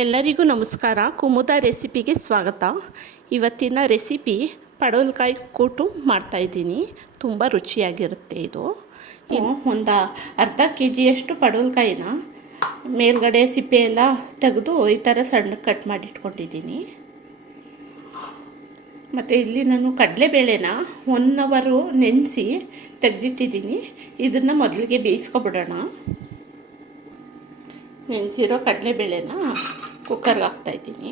ಎಲ್ಲರಿಗೂ ನಮಸ್ಕಾರ. ಕುಮುದ ರೆಸಿಪಿಗೆ ಸ್ವಾಗತ. ಇವತ್ತಿನ ರೆಸಿಪಿ ಪಡವಲಕಾಯಿ ಕೂಟು ಮಾಡ್ತಾಯಿದ್ದೀನಿ. ತುಂಬ ರುಚಿಯಾಗಿರುತ್ತೆ ಇದು. ಒಂದು ಅರ್ಧ ಕೆ ಜಿಯಷ್ಟು ಪಡವಲಕಾಯಿನ ಮೇಲ್ಗಡೆ ಸಿಪ್ಪೆ ಎಲ್ಲ ತೆಗೆದು ಈ ಥರ ಸಣ್ಣ ಕಟ್ ಮಾಡಿ ಇಟ್ಕೊಂಡಿದ್ದೀನಿ. ಮತ್ತು ಇಲ್ಲಿ ನಾನು ಕಡಲೆಬೇಳೆನ 1 ಅವರು ನೆನೆಸಿ ತೆಗೆದಿಟ್ಟಿದ್ದೀನಿ. ಇದನ್ನು ಮೊದಲಿಗೆ ಬೇಯಿಸ್ಕೊಬಿಡೋಣ. ನೆನೆಸಿರೋ ಕಡಲೆಬೇಳೆನ ಕುಕ್ಕರ್ಗೆ ಹಾಕ್ತಾಯಿದ್ದೀನಿ.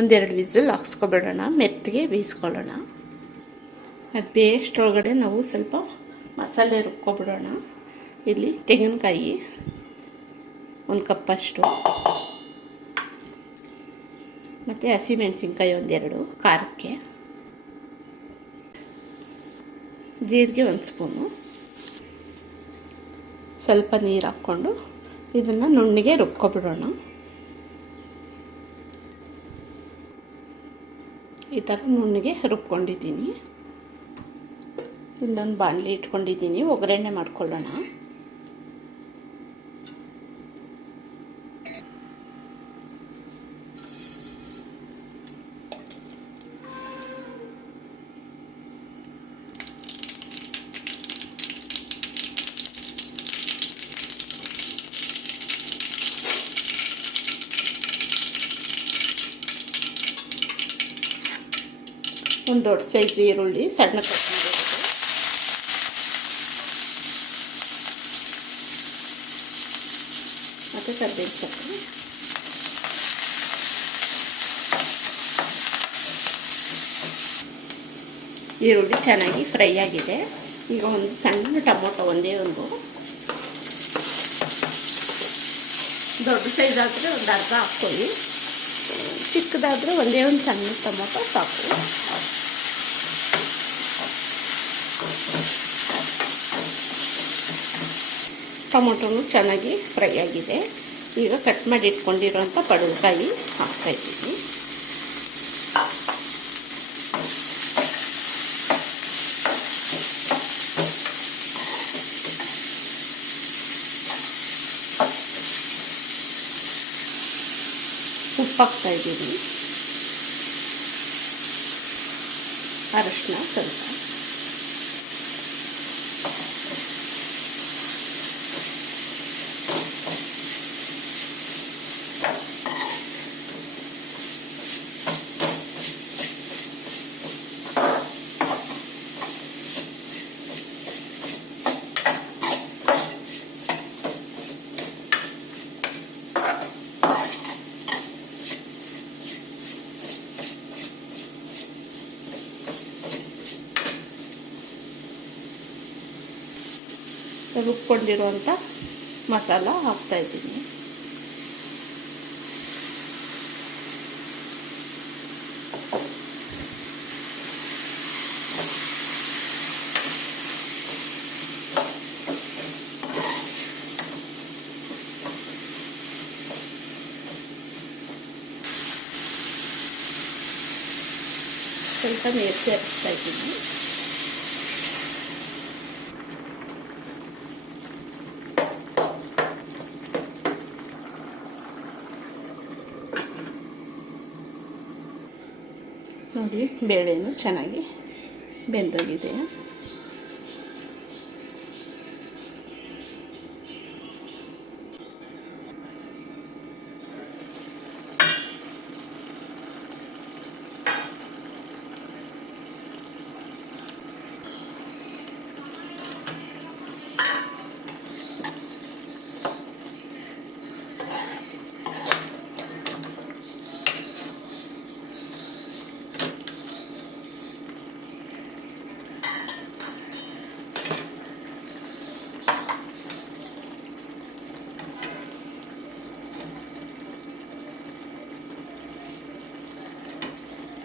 ಒಂದೆರಡು ವಿಸಿಲ್ ಹಾಕ್ಸ್ಕೊಬಿಡೋಣ. ಮೆತ್ತಗೆ ಬೇಯಿಸ್ಕೊಳ್ಳೋಣ. ಅದು ಬೇಯಷ್ಟರೊಳಗಡೆ ನಾವು ಸ್ವಲ್ಪ ಮಸಾಲೆ ರುಬ್ಕೊಬಿಡೋಣ. ಇಲ್ಲಿ ತೆಂಗಿನಕಾಯಿ 1 ಕಪ್ಪಷ್ಟು, ಮತ್ತು ಹಸಿಮೆಣಸಿನ್ಕಾಯಿ 1-2 ಖಾರಕ್ಕೆ, ಜೀರಿಗೆ 1 ಸ್ಪೂನು, ಸ್ವಲ್ಪ ನೀರು ಹಾಕ್ಕೊಂಡು ಇದನ್ನು ನುಣ್ಣಗೆ ರುಬ್ಕೊಬಿಡೋಣ. ಈ ಥರ ನುಣ್ಣಗೆ ರುಬ್ಕೊಂಡಿದ್ದೀನಿ. ಇಲ್ಲೊಂದು ಬಾಣಲಿ ಇಟ್ಕೊಂಡಿದ್ದೀನಿ. ಒಗ್ಗರಣೆ ಮಾಡ್ಕೊಳ್ಳೋಣ. ಒಂದು ದೊಡ್ಡ ಸೈಜ್ ಈರುಳ್ಳಿ ಸಣ್ಣ ಕಟ್ ಮಾಡಿರೋದು, ಮತ್ತು ಕರಿಬೇವು ಸೊಪ್ಪು. ಈರುಳ್ಳಿ ಚೆನ್ನಾಗಿ ಫ್ರೈ ಆಗಿದೆ. ಈಗ ಒಂದು ಸಣ್ಣ ಟೊಮೊಟೊ ಒಂದೇ ಒಂದು, ದೊಡ್ಡ ಸೈಜ್ ಆದರೆ ಒಂದು ಅರ್ಧ ಹಾಕ್ಕೊಳ್ಳಿ, ಚಿಕ್ಕದಾದರೆ ಒಂದೇ ಒಂದು ಸಣ್ಣ ಟೊಮೊಟೊ ಸಾಕು. ಟೊಮೊಟೊನು ಚೆನ್ನಾಗಿ ಫ್ರೈ ಆಗಿದೆ. ಈಗ ಕಟ್ ಮಾಡಿ ಇಟ್ಕೊಂಡಿರೋಂಥ ಪಡವಲಕಾಯಿ ಹಾಕ್ತಾಯಿದ್ದೀನಿ. ಉಪ್ಪು ಹಾಕ್ತಾಯಿದ್ದೀನಿ, ಅರಶಿನ ಸ್ವಲ್ಪ, ರುಬ್ಕೊಂಡಿರುವಂಥ ಮಸಾಲ ಹಾಕ್ತಾಯಿದ್ದೀನಿ. ಸ್ವಲ್ಪ ನೀರು ಸೇರಿಸ್ತಾಯಿದ್ದೀನಿ. ನೋಡಿ, ಬೇಳೆನೂ ಚೆನ್ನಾಗಿ ಬೆಂದೋಗಿದೆ.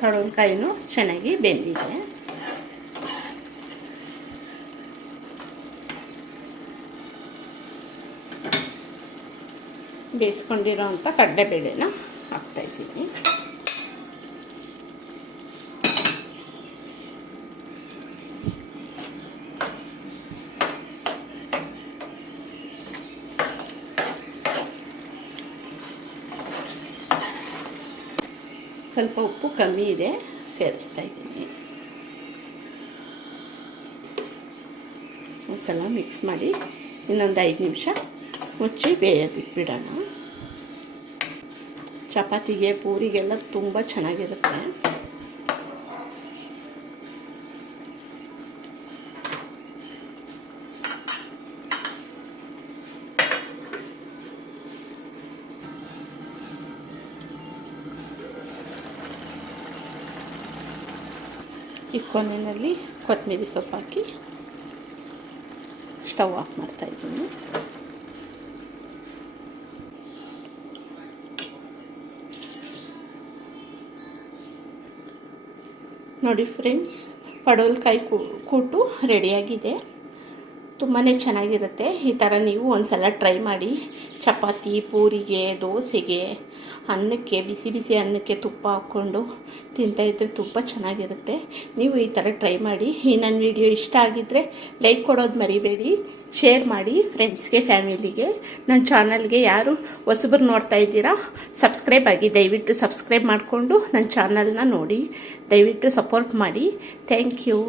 ಪಡವಲಕಾಯಿನೂ ಚೆನ್ನಾಗಿ ಬೆಂದಿದೆ. ಬೇಯಿಸ್ಕೊಂಡಿರೋ ಅಂಥ ಕಡಲೆಬೇಳೆನ ಹಾಕ್ತಾಯಿದ್ದೀನಿ. ಸ್ವಲ್ಪ ಉಪ್ಪು ಕಮ್ಮಿ ಇದೆ, ಸೇರಿಸ್ತಾ ಇದ್ದೀನಿ. ಒಂದ್ಸಲ ಮಿಕ್ಸ್ ಮಾಡಿ ಇನ್ನೊಂದು 5 ನಿಮಿಷ ಮುಚ್ಚಿ ಬೇಯೋದಕ್ಕೆ ಬಿಡೋಣ. ಚಪಾತಿಗೆ ಪೂರಿಗೆಲ್ಲ ತುಂಬ ಚೆನ್ನಾಗಿರುತ್ತೆ. ಈ ಕೊನೆಯಲ್ಲಿ ಕೊತ್ತಂಬರಿ ಸೊಪ್ಪು ಹಾಕಿ ಸ್ಟವ್ ಆಫ್ ಮಾಡ್ತಾಯಿದ್ದೀನಿ. ನೋಡಿ ಫ್ರೆಂಡ್ಸ್, ಪಡವಲಕಾಯಿ ಕೂಟು ರೆಡಿಯಾಗಿದೆ. ತುಂಬಾ ಚೆನ್ನಾಗಿರುತ್ತೆ. ಈ ಥರ ನೀವು ಒಂದು ಸಲ ಟ್ರೈ ಮಾಡಿ. ಚಪಾತಿ, ಪೂರಿಗೆ, ದೋಸೆಗೆ, ಅನ್ನಕ್ಕೆ, ಬಿಸಿ ಬಿಸಿ ಅನ್ನಕ್ಕೆ ತುಪ್ಪ ಹಾಕ್ಕೊಂಡು ತಿಂತಾಯಿದ್ರೆ ತುಂಬ ಚೆನ್ನಾಗಿರುತ್ತೆ. ನೀವು ಈ ಥರ ಟ್ರೈ ಮಾಡಿ. ಈ ನನ್ನ ವಿಡಿಯೋ ಇಷ್ಟ ಆಗಿದ್ದರೆ ಲೈಕ್ ಕೊಡೋದು ಮರಿಬೇಡಿ, ಶೇರ್ ಮಾಡಿ ಫ್ರೆಂಡ್ಸ್ಗೆ, ಫ್ಯಾಮಿಲಿಗೆ. ನನ್ನ ಚಾನಲ್ಗೆ ಯಾರು ಹೊಸಬರು ನೋಡ್ತಾ ಇದ್ದೀರಾ, ಸಬ್ಸ್ಕ್ರೈಬ್ ಆಗಿ. ದಯವಿಟ್ಟು ಸಬ್ಸ್ಕ್ರೈಬ್ ಮಾಡಿಕೊಂಡು ನನ್ನ ಚಾನಲ್ನ ನೋಡಿ, ದಯವಿಟ್ಟು ಸಪೋರ್ಟ್ ಮಾಡಿ. Thank you.